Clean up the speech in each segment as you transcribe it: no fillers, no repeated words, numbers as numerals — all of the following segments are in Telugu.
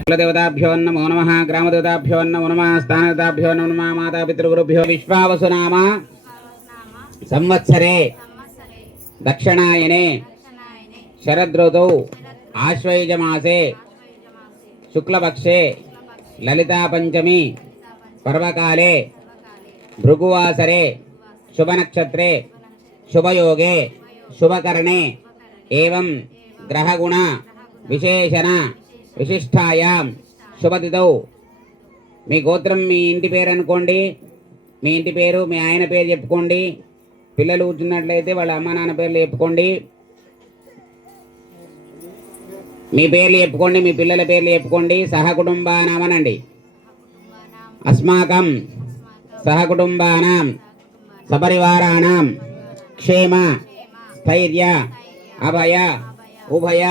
కులదేవతాభ్యో నమో నమః, గ్రామదేవతాభ్యో నమో నమః, స్థానదేవతాభ్యో నమో నమః, మాతాపితృగురుభ్యో. విశ్వావసునామ సంవత్సరే దక్షిణాయనే శరదృతౌ ఆశ్వయుజమాసే శుక్లపక్షే లలితా పంచమి పర్వకాలే భృగువాసరే శుభనక్షత్రే శుభయోగే శుభకరణే ఏవం గ్రహగుణ విశేషణ విశిష్టాయాం శుభతిథౌ. మీ గోత్రం మీ ఇంటి పేరు అనుకోండి, మీ ఇంటి పేరు మీ ఆయన పేరు చెప్పుకోండి. పిల్లలు కూర్చున్నట్లయితే వాళ్ళ అమ్మ నాన్న పేర్లు చెప్పుకోండి, మీ పేర్లు చెప్పుకోండి, మీ పిల్లల పేర్లు చెప్పుకోండి. సహకుటుంబానామనండి. అస్మాకం సహకుటుంబానాం సపరివారాణం క్షేమ స్థైర్య అభయ ఉభయ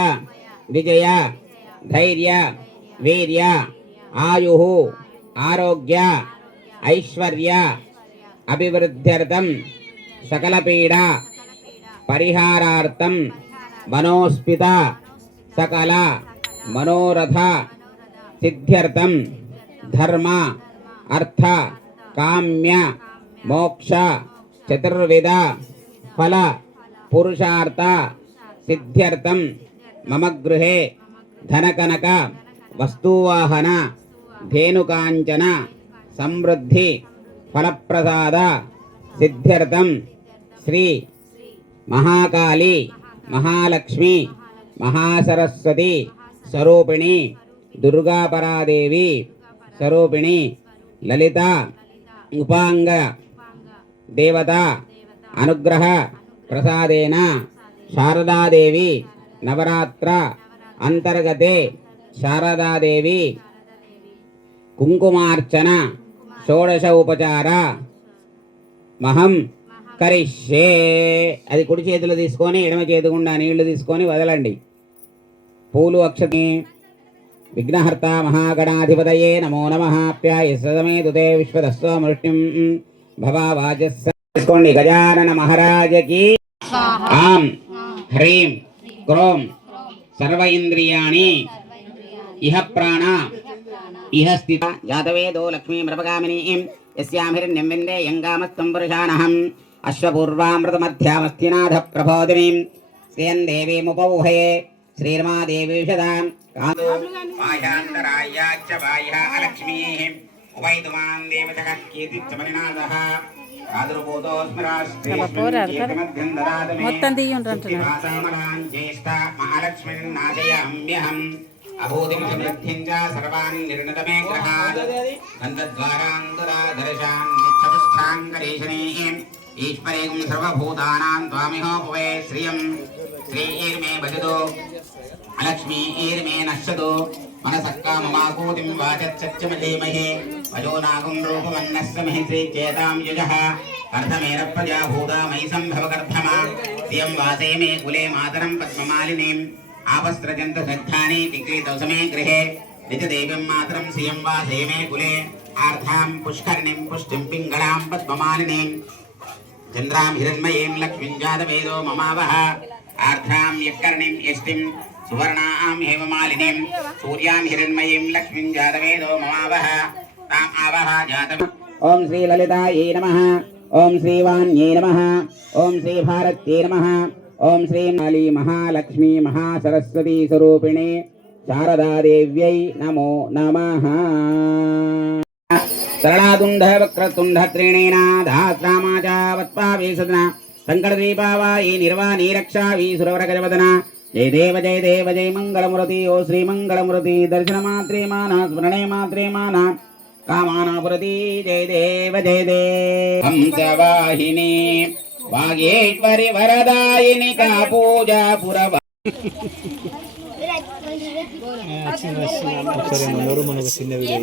విజయ ధైర్య వీర్య ఆయు ఆరోగ్య ఐశ్వర్య అభివృద్ధ్యర్థం సకలపీడ పరిహారార్థం మనోస్పిత సకల మనోరథ సిద్ధ్యర్థం ధర్మ అర్థ కామ్య మోక్ష చతుర్విధ ఫల పురుషార్థ సిద్ధ్యర్థం మమ గృహే ధనకనక వస్తువాహన ధేనుకాంచన సమృద్ధి ఫలప్రసాద సిద్ధ్యర్థం శ్రీ మహాకాళి మహాలక్ష్మి మహాసరస్వతి స్వరూపిణి దుర్గాపరాదేవి స్వరూపిణి లలిత ఉపాంగ దేవత అనుగ్రహ ప్రసాదేన శారదాదేవి నవరాత్ర అంతర్గతే శారదాదేవి కుంకుమార్చన షోడశ ఉపచార మహం కరిష్యే. అది కుడి చేతిలో తీసుకొని ఎడమ చేతి గుండా నీళ్లు తీసుకొని వదలండి. పూలు అక్షతి. విఘ్నహర్త మహాగణాధిపతయే నమో నమః. ప్యాయసమే దుతే విశ్వదస్వ మృష్టిం భవావాజస్స. తీసుకోండి. గజానన మహారాజకి ఆం హ్రీం క్రోం సర్వ ఇంద్రియాణి ఇహ ప్రాణ ఇహ స్థిత జాతవేదో లక్ష్మీ మృపగామిని యస్యాం హిరణ్యం విందే యంగామస్తం పురుషానహం అశ్వపూర్వామృతమధ్యామస్థినాథ ప్రబోధినీం శ్రియం దేవీముపౌహయే శ్రీర్మాదేవి విశదాం కాంతో బాహ్యాంతరాయాచ్చ బాహ్య లక్ష్మీః ఉపైతుమాన్ దేవతః కీర్తిచ్చమనినాథః మొత్తం తీయండి. మహాలక్ష్మీర్నాశయామ్యహం అభూతిం సమృద్ధిం చ సర్వాన్ నిర్ణతమే గ్రహాన్ దంతద్వారాంతరాదర్శాన్ నిత్యపుష్టాంగరీషణీం ఈశ్వరేగం సర్వభూతానాం త్వామిహోపవే శ్రియం శ్రీర్మే భజతో అలక్ష్మీర్మే నశ్యతో మనసక్కామమాకూతిం వాచచ్చమధీమహి వజోనాగం రూపమన్నస్సమహి శ్రీచేతాం యుజః కర్ధమేన ప్రజాభూతా మయి సంభవకర్ధమా శ్రియం వాసే మే కులే మాతరం పద్మమాలినీం ఆపస్త్రజంత సగ్ధాని తిగ్రీతౌసమే గృహే నిజదేవం మాతరం శ్రియం వాసే మే కులే ఆర్ధాం పుష్కర్ణిం పుష్టిం పింగళాం పద్మమాలినీం చంద్రాం హిరణ్మయీం లక్ష్మీం జాతవేదో మమావహ ఆర్ద్రాం యక్కర్ణిం యష్టిం సువర్ణాం హేమమాలినీం సూర్యాం హిరణ్మయీం లక్ష్మీం జాతవేదో మమావహ తాం ఆవహ జాతం. ఓం శ్రీ లలితాయై నమః. ఓం శ్రీవాణ్యై నమః. ఓం శ్రీ భారత్యై నమః. ఓం శ్రీ కాళీ మహాలక్ష్మీ మహాసరస్వతీ స్వరూపిణి శారదాదేవ్యై నమో నమః. సరళాతుండ వక్రతుండ త్రీణీనాధాస్రామాచావత్పావేసదన సంకటదీపావాయి నిర్వాణీ రక్షావి సురవరగజవదన. జయ దేవ జయ దేవ జయ మంగళమూర్తి. ఓ శ్రీ మంగళమూర్తి దర్శన మాత్రే మానా స్మరణే మాత్రే మానా కామానాపురతి. జయ దేవ జయ దేవ. హంసవాహిని వాగేశ్వరి వరదాయిని కా పూజా పురవ. మనకు చిన్న వీడియో